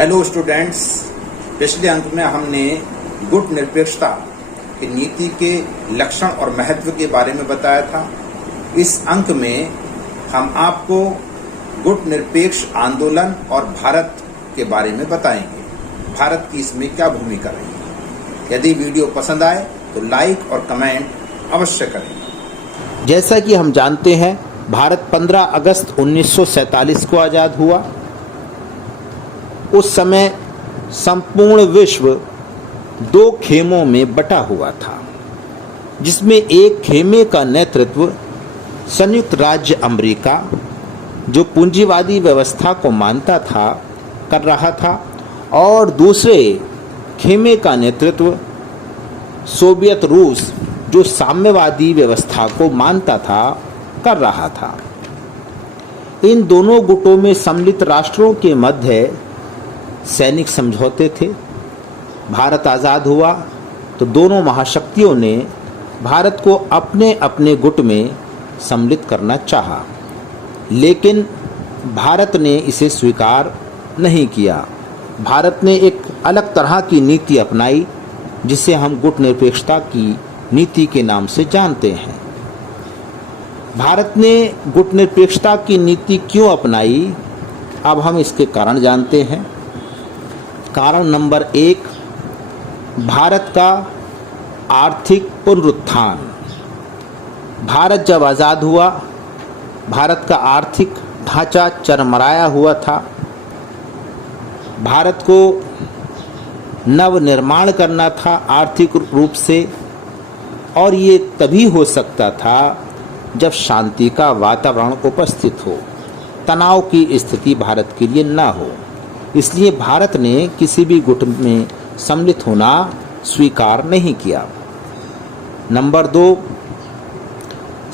Hello students, पिछले अंक में हमने गुट निरपेक्षता की नीति के लक्षण और महत्व के बारे में बताया था। इस अंक में हम आपको गुट निरपेक्ष आंदोलन और भारत के बारे में बताएंगे। भारत की इसमें क्या भूमिका रही। यदि वीडियो पसंद आए तो लाइक और कमेंट अवश्य करें। जैसा कि हम जानते हैं, भारत 15 अगस्त 1947 को आज़ाद हुआ। उस समय संपूर्ण विश्व दो खेमों में बटा हुआ था, जिसमें एक खेमे का नेतृत्व संयुक्त राज्य अमेरिका, जो पूंजीवादी व्यवस्था को मानता था, कर रहा था, और दूसरे खेमे का नेतृत्व सोवियत रूस, जो साम्यवादी व्यवस्था को मानता था, कर रहा था। इन दोनों गुटों में सम्मिलित राष्ट्रों के मध्य सैनिक समझौते थे। भारत आज़ाद हुआ तो दोनों महाशक्तियों ने भारत को अपने अपने गुट में सम्मिलित करना चाहा, लेकिन भारत ने इसे स्वीकार नहीं किया। भारत ने एक अलग तरह की नीति अपनाई, जिसे हम गुट निरपेक्षता की नीति के नाम से जानते हैं। भारत ने गुट निरपेक्षता की नीति क्यों अपनाई, अब हम इसके कारण जानते हैं। कारण नंबर 1, भारत का आर्थिक पुनरुत्थान। भारत जब आज़ाद हुआ, भारत का आर्थिक ढांचा चरमराया हुआ था। भारत को नवनिर्माण करना था आर्थिक रूप से, और ये तभी हो सकता था जब शांति का वातावरण उपस्थित हो, तनाव की स्थिति भारत के लिए न हो। इसलिए भारत ने किसी भी गुट में सम्मिलित होना स्वीकार नहीं किया। नंबर 2,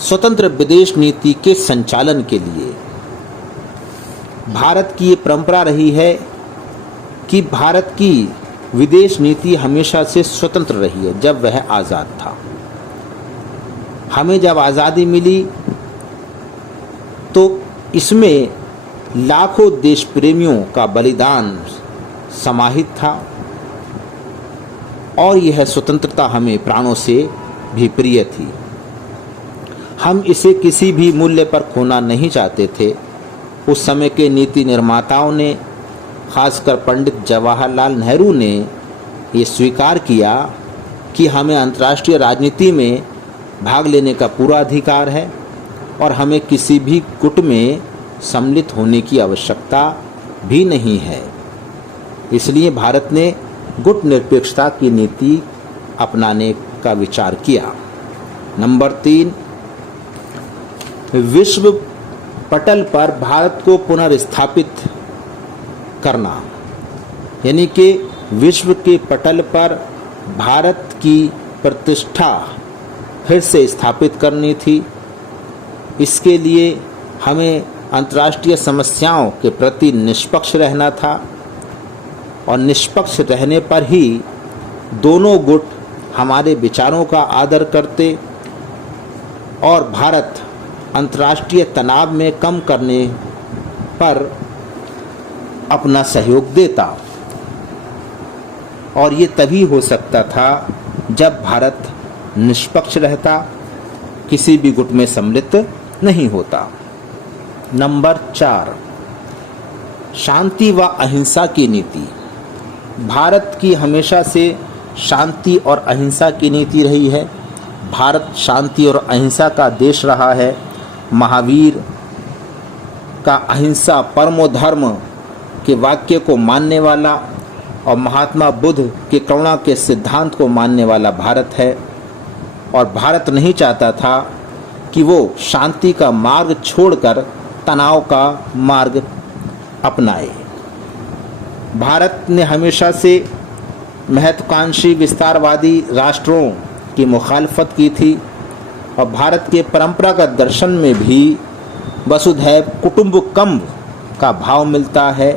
स्वतंत्र विदेश नीति के संचालन के लिए भारत की ये परंपरा रही है कि भारत की विदेश नीति हमेशा से स्वतंत्र रही है। जब वह आज़ाद था, हमें जब आज़ादी मिली तो इसमें लाखों देश प्रेमियों का बलिदान समाहित था, और यह स्वतंत्रता हमें प्राणों से भी प्रिय थी। हम इसे किसी भी मूल्य पर खोना नहीं चाहते थे। उस समय के नीति निर्माताओं ने, खासकर पंडित जवाहरलाल नेहरू ने, ये स्वीकार किया कि हमें अंतर्राष्ट्रीय राजनीति में भाग लेने का पूरा अधिकार है और हमें किसी भी गुट में सम्मिलित होने की आवश्यकता भी नहीं है। इसलिए भारत ने गुट निरपेक्षता की नीति अपनाने का विचार किया। नंबर 3, विश्व पटल पर भारत को पुनर्स्थापित करना, यानी कि विश्व के पटल पर भारत की प्रतिष्ठा फिर से स्थापित करनी थी। इसके लिए हमें अंतर्राष्ट्रीय समस्याओं के प्रति निष्पक्ष रहना था, और निष्पक्ष रहने पर ही दोनों गुट हमारे विचारों का आदर करते और भारत अंतर्राष्ट्रीय तनाव में कम करने पर अपना सहयोग देता। और ये तभी हो सकता था जब भारत निष्पक्ष रहता, किसी भी गुट में सम्मिलित नहीं होता। नंबर 4, शांति व अहिंसा की नीति। भारत की हमेशा से शांति और अहिंसा की नीति रही है। भारत शांति और अहिंसा का देश रहा है। महावीर का अहिंसा परमो धर्म के वाक्य को मानने वाला और महात्मा बुद्ध के करुणा के सिद्धांत को मानने वाला भारत है, और भारत नहीं चाहता था कि वो शांति का मार्ग छोड़कर तनाव का मार्ग अपनाए। भारत ने हमेशा से महत्वाकांक्षी विस्तारवादी राष्ट्रों की मुखालफत की थी, और भारत के परंपरागत दर्शन में भी वसुधैव कुटुंबकम का भाव मिलता है,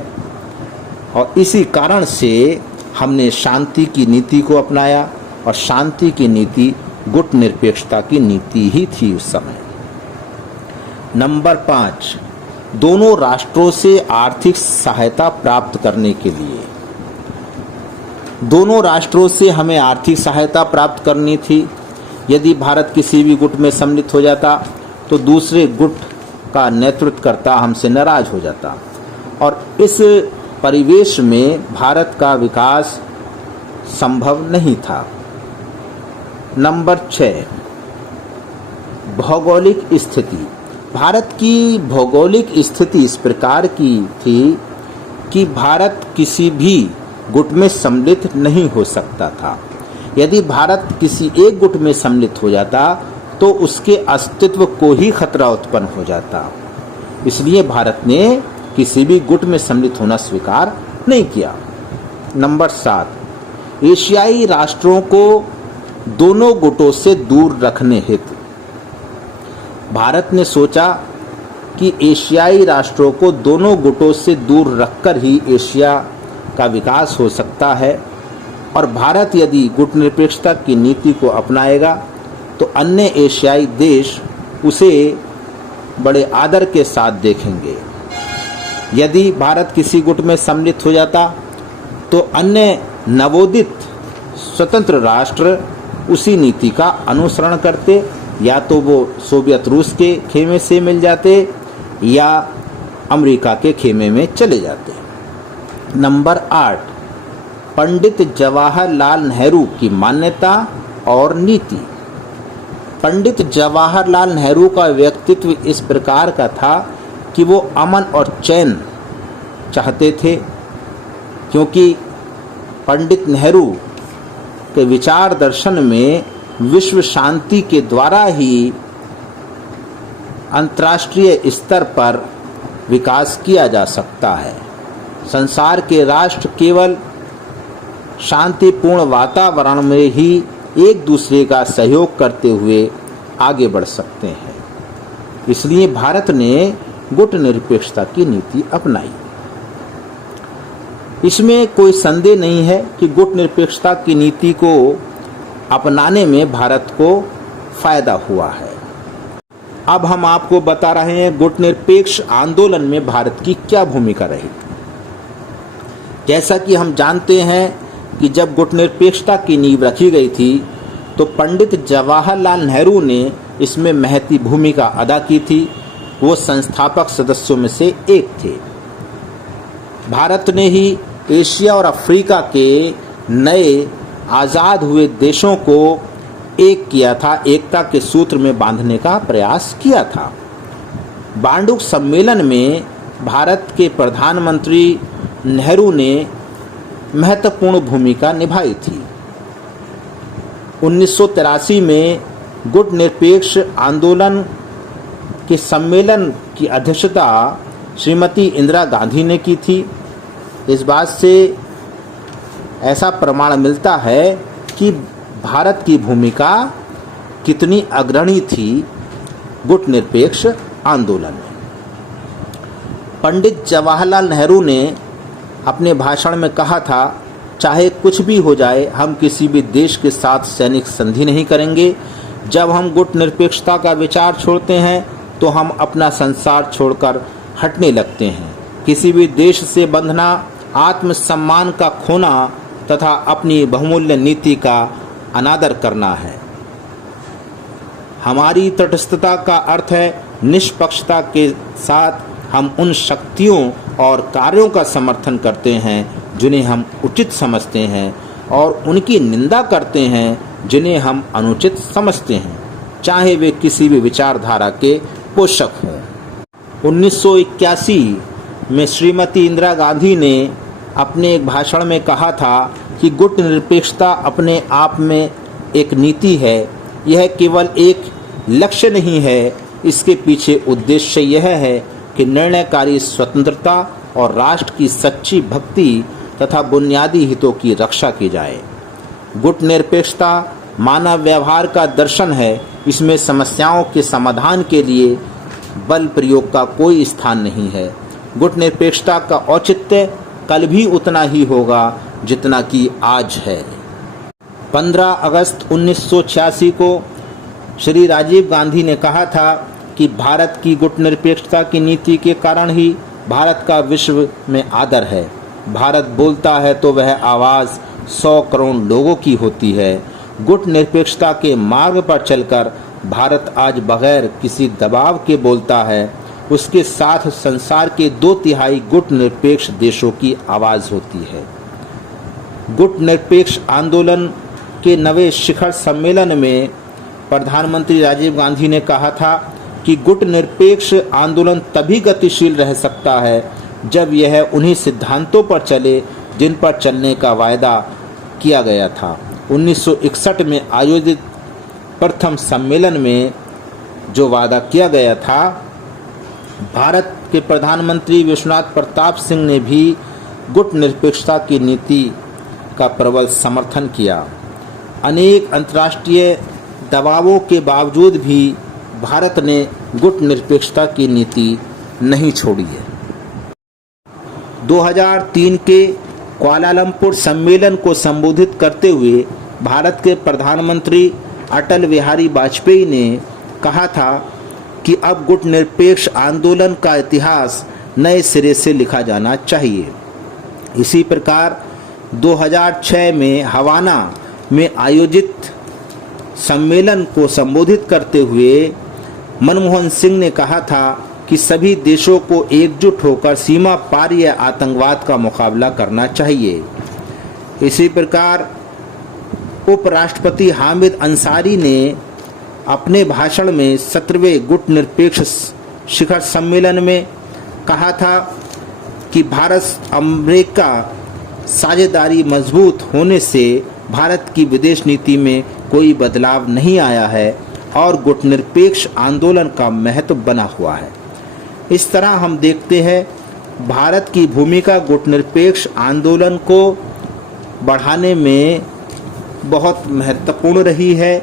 और इसी कारण से हमने शांति की नीति को अपनाया, और शांति की नीति गुट निरपेक्षता की नीति ही थी उस समय। नंबर 5, दोनों राष्ट्रों से आर्थिक सहायता प्राप्त करने के लिए। दोनों राष्ट्रों से हमें आर्थिक सहायता प्राप्त करनी थी। यदि भारत किसी भी गुट में सम्मिलित हो जाता तो दूसरे गुट का नेतृत्व करता हमसे नाराज हो जाता और इस परिवेश में भारत का विकास संभव नहीं था। नंबर 6, भौगोलिक स्थिति। भारत की भौगोलिक स्थिति इस प्रकार की थी कि भारत किसी भी गुट में सम्मिलित नहीं हो सकता था। यदि भारत किसी एक गुट में सम्मिलित हो जाता तो उसके अस्तित्व को ही खतरा उत्पन्न हो जाता। इसलिए भारत ने किसी भी गुट में सम्मिलित होना स्वीकार नहीं किया। नंबर 7, एशियाई राष्ट्रों को दोनों गुटों से दूर रखने हेतु भारत ने सोचा कि एशियाई राष्ट्रों को दोनों गुटों से दूर रखकर ही एशिया का विकास हो सकता है और भारत यदि गुट निरपेक्षता की नीति को अपनाएगा तो अन्य एशियाई देश उसे बड़े आदर के साथ देखेंगे। यदि भारत किसी गुट में सम्मिलित हो जाता तो अन्य नवोदित स्वतंत्र राष्ट्र उसी नीति का अनुसरण करते, या तो वो सोवियत रूस के खेमे से मिल जाते या अमेरिका के खेमे में चले जाते। नंबर 8, पंडित जवाहरलाल नेहरू की मान्यता और नीति। पंडित जवाहरलाल नेहरू का व्यक्तित्व इस प्रकार का था कि वो अमन और चैन चाहते थे, क्योंकि पंडित नेहरू के विचार दर्शन में विश्व शांति के द्वारा ही अंतर्राष्ट्रीय स्तर पर विकास किया जा सकता है। संसार के राष्ट्र केवल शांतिपूर्ण वातावरण में ही एक दूसरे का सहयोग करते हुए आगे बढ़ सकते हैं। इसलिए भारत ने गुट निरपेक्षता की नीति अपनाई। इसमें कोई संदेह नहीं है कि गुट निरपेक्षता की नीति को अपनाने में भारत को फायदा हुआ है। अब हम आपको बता रहे हैं गुट निरपेक्ष आंदोलन में भारत की क्या भूमिका रही। जैसा कि हम जानते हैं कि जब गुट निरपेक्षता की नींव रखी गई थी तो पंडित जवाहरलाल नेहरू ने इसमें महती भूमिका अदा की थी। वो संस्थापक सदस्यों में से एक थे। भारत ने ही एशिया और अफ्रीका के नए आज़ाद हुए देशों को एक किया था, एकता के सूत्र में बांधने का प्रयास किया था। बांडुक सम्मेलन में भारत के प्रधानमंत्री नेहरू ने महत्वपूर्ण भूमिका निभाई थी। 1983 में गुट निरपेक्ष आंदोलन के सम्मेलन की अध्यक्षता श्रीमती इंदिरा गांधी ने की थी। इस बात से ऐसा प्रमाण मिलता है कि भारत की भूमिका कितनी अग्रणी थी गुट निरपेक्ष आंदोलन में। पंडित जवाहरलाल नेहरू ने अपने भाषण में कहा था, चाहे कुछ भी हो जाए हम किसी भी देश के साथ सैनिक संधि नहीं करेंगे। जब हम गुट निरपेक्षता का विचार छोड़ते हैं तो हम अपना संसार छोड़कर हटने लगते हैं। किसी भी देश से बंधना आत्मसम्मान का खोना तथा अपनी बहुमूल्य नीति का अनादर करना है। हमारी तटस्थता का अर्थ है निष्पक्षता के साथ हम उन शक्तियों और कार्यों का समर्थन करते हैं जिन्हें हम उचित समझते हैं और उनकी निंदा करते हैं जिन्हें हम अनुचित समझते हैं, चाहे वे किसी भी विचारधारा के पोषक हों। 1981 में श्रीमती इंदिरा गांधी ने अपने एक भाषण में कहा था कि गुट निरपेक्षता अपने आप में एक नीति है। यह केवल एक लक्ष्य नहीं है, इसके पीछे उद्देश्य यह है कि निर्णयकारी स्वतंत्रता और राष्ट्र की सच्ची भक्ति तथा बुनियादी हितों की रक्षा की जाए। गुट निरपेक्षता मानव व्यवहार का दर्शन है। इसमें समस्याओं के समाधान के लिए बल प्रयोग का कोई स्थान नहीं है। गुट निरपेक्षता का औचित्य कल भी उतना ही होगा जितना कि आज है। 15 अगस्त 1986 को श्री राजीव गांधी ने कहा था कि भारत की गुटनिरपेक्षता की नीति के कारण ही भारत का विश्व में आदर है। भारत बोलता है तो वह आवाज़ 100 करोड़ लोगों की होती है। गुटनिरपेक्षता के मार्ग पर चलकर भारत आज बगैर किसी दबाव के बोलता है। उसके साथ संसार के 2/3 गुटनिरपेक्ष देशों की आवाज़ होती है। गुटनिरपेक्ष आंदोलन के 9वें शिखर सम्मेलन में प्रधानमंत्री राजीव गांधी ने कहा था कि गुटनिरपेक्ष आंदोलन तभी गतिशील रह सकता है जब यह उन्हीं सिद्धांतों पर चले जिन पर चलने का वायदा किया गया था। 1961 में आयोजित प्रथम सम्मेलन में जो वादा किया गया था, भारत के प्रधानमंत्री विश्वनाथ प्रताप सिंह ने भी गुटनिरपेक्षता की नीति का प्रबल समर्थन किया। अनेक अंतर्राष्ट्रीय दबावों के बावजूद भी भारत ने गुटनिरपेक्षता की नीति नहीं छोड़ी है। 2003 के कुआलालंपुर सम्मेलन को संबोधित करते हुए भारत के प्रधानमंत्री अटल बिहारी वाजपेयी ने कहा था कि अब गुटनिरपेक्ष आंदोलन का इतिहास नए सिरे से लिखा जाना चाहिए। इसी प्रकार 2006 में हवाना में आयोजित सम्मेलन को संबोधित करते हुए मनमोहन सिंह ने कहा था कि सभी देशों को एकजुट होकर सीमा पार या आतंकवाद का मुकाबला करना चाहिए। इसी प्रकार उपराष्ट्रपति हामिद अंसारी ने अपने भाषण में 17वें गुटनिरपेक्ष शिखर सम्मेलन में कहा था कि भारत अमेरिका साझेदारी मजबूत होने से भारत की विदेश नीति में कोई बदलाव नहीं आया है और गुटनिरपेक्ष आंदोलन का महत्व बना हुआ है। इस तरह हम देखते हैं भारत की भूमिका गुटनिरपेक्ष आंदोलन को बढ़ाने में बहुत महत्वपूर्ण रही है।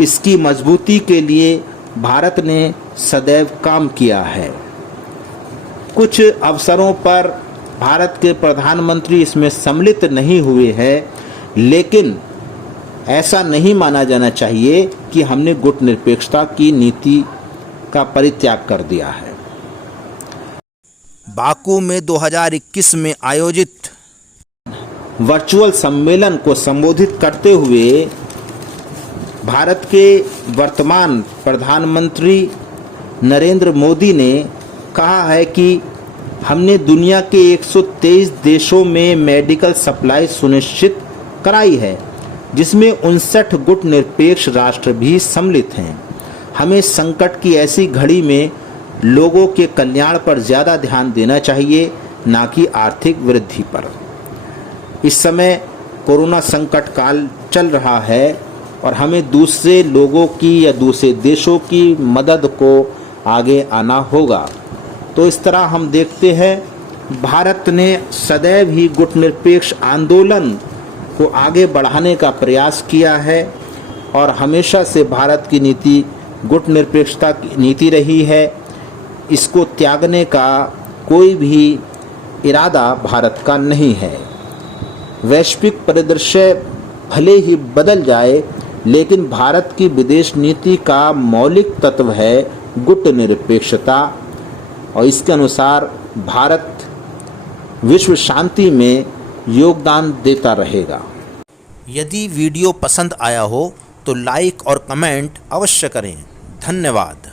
इसकी मजबूती के लिए भारत ने सदैव काम किया है। कुछ अवसरों पर भारत के प्रधानमंत्री इसमें सम्मिलित नहीं हुए हैं, लेकिन ऐसा नहीं माना जाना चाहिए कि हमने गुटनिरपेक्षता की नीति का परित्याग कर दिया है। बाकू में 2021 में आयोजित वर्चुअल सम्मेलन को संबोधित करते हुए भारत के वर्तमान प्रधानमंत्री नरेंद्र मोदी ने कहा है कि हमने दुनिया के 123 देशों में मेडिकल सप्लाई सुनिश्चित कराई है, जिसमें 59 गुटनिरपेक्ष राष्ट्र भी सम्मिलित हैं। हमें संकट की ऐसी घड़ी में लोगों के कल्याण पर ज़्यादा ध्यान देना चाहिए, ना कि आर्थिक वृद्धि पर। इस समय कोरोना संकट काल चल रहा है और हमें दूसरे लोगों की या दूसरे देशों की मदद को आगे आना होगा। तो इस तरह हम देखते हैं भारत ने सदैव ही गुटनिरपेक्ष आंदोलन को आगे बढ़ाने का प्रयास किया है और हमेशा से भारत की नीति गुटनिरपेक्षता की नीति रही है। इसको त्यागने का कोई भी इरादा भारत का नहीं है। वैश्विक परिदृश्य भले ही बदल जाए, लेकिन भारत की विदेश नीति का मौलिक तत्व है गुटनिरपेक्षता और इसके अनुसार भारत विश्व शांति में योगदान देता रहेगा। यदि वीडियो पसंद आया हो तो लाइक और कमेंट अवश्य करें। धन्यवाद।